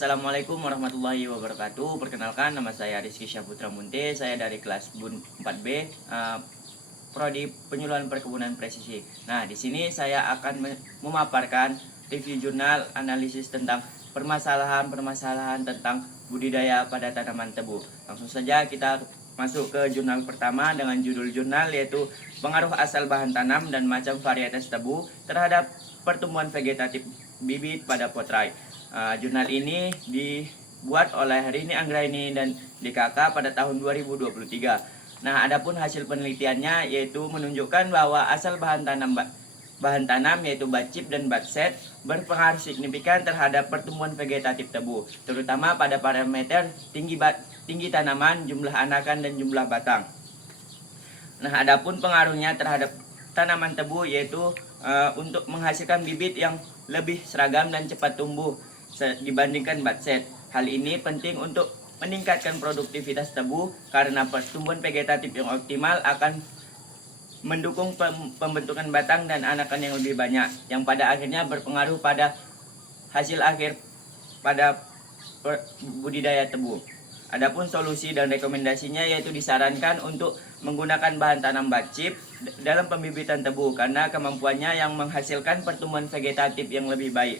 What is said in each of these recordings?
Assalamualaikum warahmatullahi wabarakatuh. Perkenalkan, nama saya Rizky Syaputra Munte. Saya dari kelas BUN 4B, Prodi Penyuluhan Perkebunan Presisi. Nah, di sini saya akan memaparkan review jurnal analisis tentang permasalahan tentang budidaya pada tanaman tebu. Langsung saja kita masuk ke jurnal pertama dengan judul jurnal yaitu pengaruh asal bahan tanam dan macam varietas tebu terhadap pertumbuhan vegetatif bibit pada potrai. Jurnal ini dibuat oleh Rini Anggraini dan DKK pada tahun 2023. Nah, adapun hasil penelitiannya yaitu menunjukkan bahwa asal bahan tanam yaitu batchip dan batset berpengaruh signifikan terhadap pertumbuhan vegetatif tebu, terutama pada parameter tinggi tanaman, jumlah anakan dan jumlah batang. Nah, adapun pengaruhnya terhadap tanaman tebu yaitu untuk menghasilkan bibit yang lebih seragam dan cepat tumbuh dibandingkan batset. Hal ini penting untuk meningkatkan produktivitas tebu karena pertumbuhan vegetatif yang optimal akan mendukung pembentukan batang dan anakan yang lebih banyak, yang pada akhirnya berpengaruh pada hasil akhir pada budidaya tebu. Adapun solusi dan rekomendasinya yaitu disarankan untuk menggunakan bahan tanam batchip dalam pembibitan tebu karena kemampuannya yang menghasilkan pertumbuhan vegetatif yang lebih baik.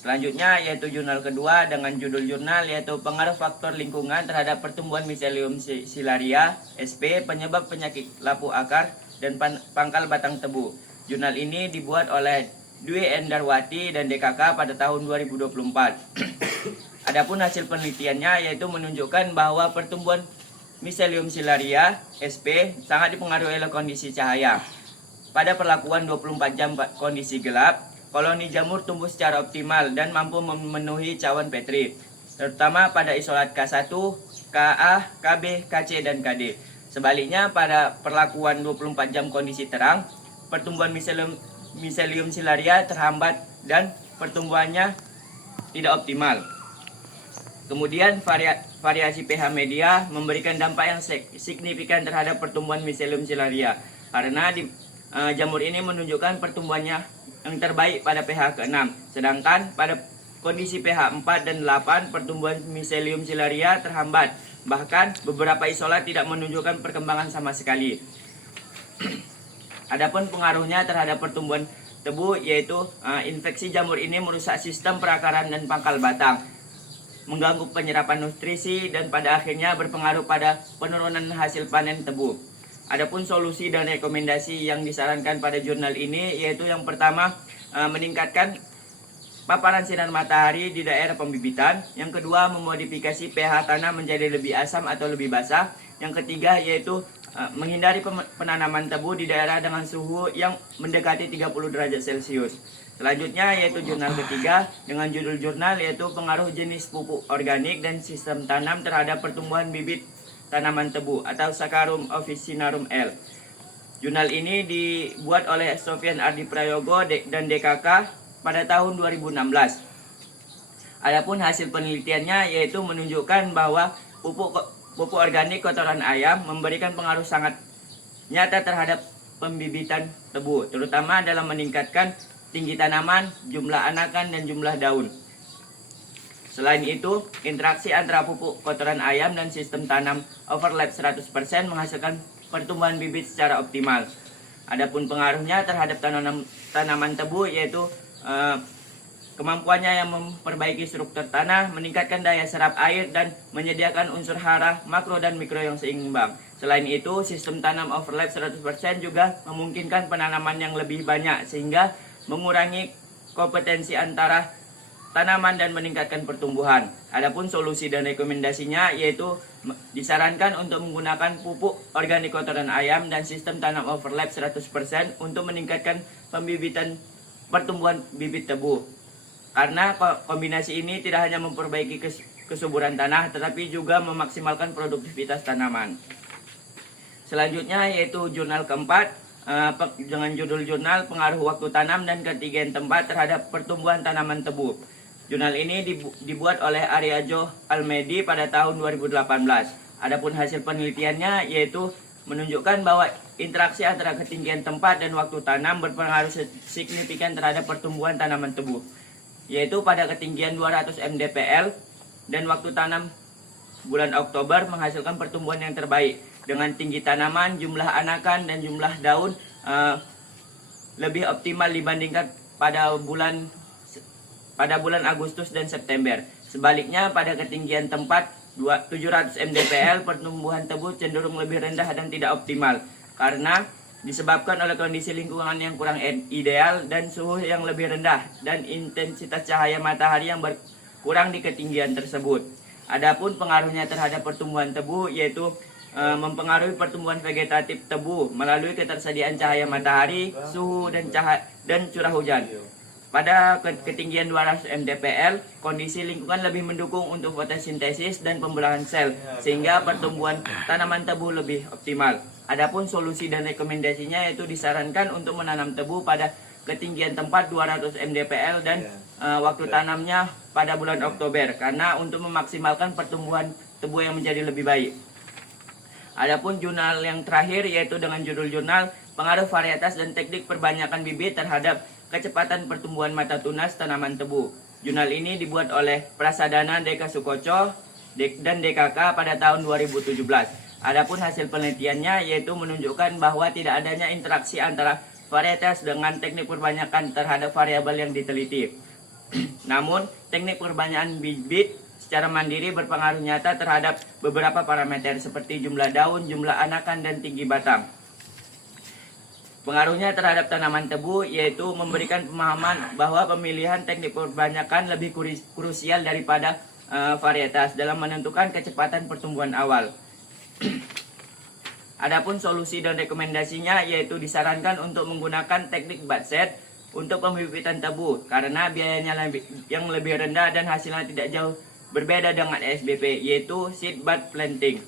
Selanjutnya yaitu jurnal kedua dengan judul jurnal yaitu pengaruh faktor lingkungan terhadap pertumbuhan Miselium silaria SP penyebab penyakit lapu akar dan pangkal batang tebu. Jurnal ini dibuat oleh Dwi Endarwati dan DKK pada tahun 2024. Adapun hasil penelitiannya yaitu menunjukkan bahwa pertumbuhan Miselium silaria SP sangat dipengaruhi oleh kondisi cahaya. Pada perlakuan 24 jam kondisi gelap, koloni jamur tumbuh secara optimal dan mampu memenuhi cawan Petri, terutama pada isolat K1, KA, KB, KC, dan KD. Sebaliknya, pada perlakuan 24 jam kondisi terang, pertumbuhan Miselium silaria terhambat dan pertumbuhannya tidak optimal. Kemudian, variasi pH media memberikan dampak yang signifikan terhadap pertumbuhan Miselium silaria, karena jamur ini menunjukkan pertumbuhannya yang terbaik pada pH ke-6, sedangkan pada kondisi pH 4 dan 8 pertumbuhan Miselium silaria terhambat, bahkan beberapa isolat tidak menunjukkan perkembangan sama sekali. Adapun pengaruhnya terhadap pertumbuhan tebu yaitu infeksi jamur ini merusak sistem perakaran dan pangkal batang, mengganggu penyerapan nutrisi dan pada akhirnya berpengaruh pada penurunan hasil panen tebu. Adapun solusi dan rekomendasi yang disarankan pada jurnal ini yaitu yang pertama meningkatkan paparan sinar matahari di daerah pembibitan, yang kedua memodifikasi pH tanah menjadi lebih asam atau lebih basah, yang ketiga yaitu menghindari penanaman tebu di daerah dengan suhu yang mendekati 30 derajat Celcius. Selanjutnya yaitu jurnal ketiga dengan judul jurnal yaitu pengaruh jenis pupuk organik dan sistem tanam terhadap pertumbuhan bibit tanaman tebu atau Saccharum officinarum L. Jurnal ini dibuat oleh Sofian Ardi Prayogo dan DKK pada tahun 2016. Adapun hasil penelitiannya yaitu menunjukkan bahwa pupuk organik kotoran ayam memberikan pengaruh sangat nyata terhadap pembibitan tebu, terutama dalam meningkatkan tinggi tanaman, jumlah anakan, dan jumlah daun. Selain itu, interaksi antara pupuk kotoran ayam dan sistem tanam overlap 100% menghasilkan pertumbuhan bibit secara optimal. Adapun pengaruhnya terhadap tanaman tebu yaitu kemampuannya yang memperbaiki struktur tanah, meningkatkan daya serap air, dan menyediakan unsur hara makro dan mikro yang seimbang. Selain itu, sistem tanam overlap 100% juga memungkinkan penanaman yang lebih banyak sehingga mengurangi kompetensi antara tanaman dan meningkatkan pertumbuhan. Adapun solusi dan rekomendasinya yaitu disarankan untuk menggunakan pupuk organik kotoran ayam dan sistem tanam overlap 100% untuk meningkatkan pembibitan pertumbuhan bibit tebu. Karena kombinasi ini tidak hanya memperbaiki kesuburan tanah tetapi juga memaksimalkan produktivitas tanaman. Selanjutnya yaitu jurnal keempat dengan judul jurnal pengaruh waktu tanam dan ketinggian tempat terhadap pertumbuhan tanaman tebu. Jurnal ini dibuat oleh Aryajo Almedi pada tahun 2018. Adapun hasil penelitiannya yaitu menunjukkan bahwa interaksi antara ketinggian tempat dan waktu tanam berpengaruh signifikan terhadap pertumbuhan tanaman tebu. yaitu pada ketinggian 200 mdpl, dan waktu tanam bulan Oktober menghasilkan pertumbuhan yang terbaik dengan tinggi tanaman, jumlah anakan, dan jumlah daun lebih optimal dibandingkan pada bulan Agustus dan September. Sebaliknya pada ketinggian tempat 700 mdpl, pertumbuhan tebu cenderung lebih rendah dan tidak optimal karena disebabkan oleh kondisi lingkungan yang kurang ideal dan suhu yang lebih rendah dan intensitas cahaya matahari yang berkurang di ketinggian tersebut. Adapun pengaruhnya terhadap pertumbuhan tebu yaitu mempengaruhi pertumbuhan vegetatif tebu melalui ketersediaan cahaya matahari, suhu dan curah hujan. Pada ketinggian 200 mdpl, kondisi lingkungan lebih mendukung untuk fotosintesis dan pembelahan sel, sehingga pertumbuhan tanaman tebu lebih optimal. Adapun solusi dan rekomendasinya yaitu disarankan untuk menanam tebu pada ketinggian tempat 200 mdpl dan waktu tanamnya pada bulan Oktober, karena untuk memaksimalkan pertumbuhan tebu yang menjadi lebih baik. Adapun jurnal yang terakhir yaitu dengan judul jurnal Pengaruh Varietas dan Teknik Perbanyakan Bibit Terhadap Kecepatan Pertumbuhan Mata Tunas Tanaman Tebu. Jurnal ini dibuat oleh Prasadana Deka Sukoco dan DKK pada tahun 2017. Adapun hasil penelitiannya yaitu menunjukkan bahwa tidak adanya interaksi antara varietas dengan teknik perbanyakan terhadap variabel yang diteliti. Namun, teknik perbanyakan bibit secara mandiri berpengaruh nyata terhadap beberapa parameter seperti jumlah daun, jumlah anakan, dan tinggi batang. Pengaruhnya terhadap tanaman tebu yaitu memberikan pemahaman bahwa pemilihan teknik perbanyakan lebih krusial daripada varietas dalam menentukan kecepatan pertumbuhan awal. Adapun solusi dan rekomendasinya yaitu disarankan untuk menggunakan teknik bud set untuk pembibitan tebu karena biayanya yang lebih rendah dan hasilnya tidak jauh berbeda dengan SBP, yaitu seed bud planting.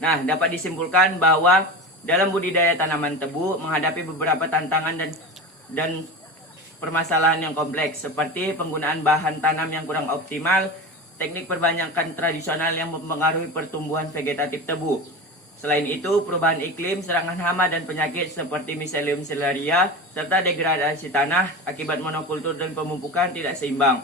Nah, dapat disimpulkan bahwa dalam budidaya tanaman tebu menghadapi beberapa tantangan dan permasalahan yang kompleks seperti penggunaan bahan tanam yang kurang optimal, teknik perbanyakan tradisional yang mempengaruhi pertumbuhan vegetatif tebu. Selain itu, perubahan iklim, serangan hama dan penyakit seperti Miselium cerearia, serta degradasi tanah akibat monokultur dan pemupukan tidak seimbang.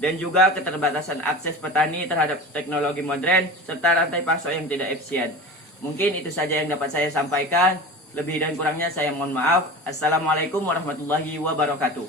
Dan juga keterbatasan akses petani terhadap teknologi modern, serta rantai pasok yang tidak efisien. Mungkin itu saja yang dapat saya sampaikan. Lebih dan kurangnya saya mohon maaf. Assalamualaikum warahmatullahi wabarakatuh.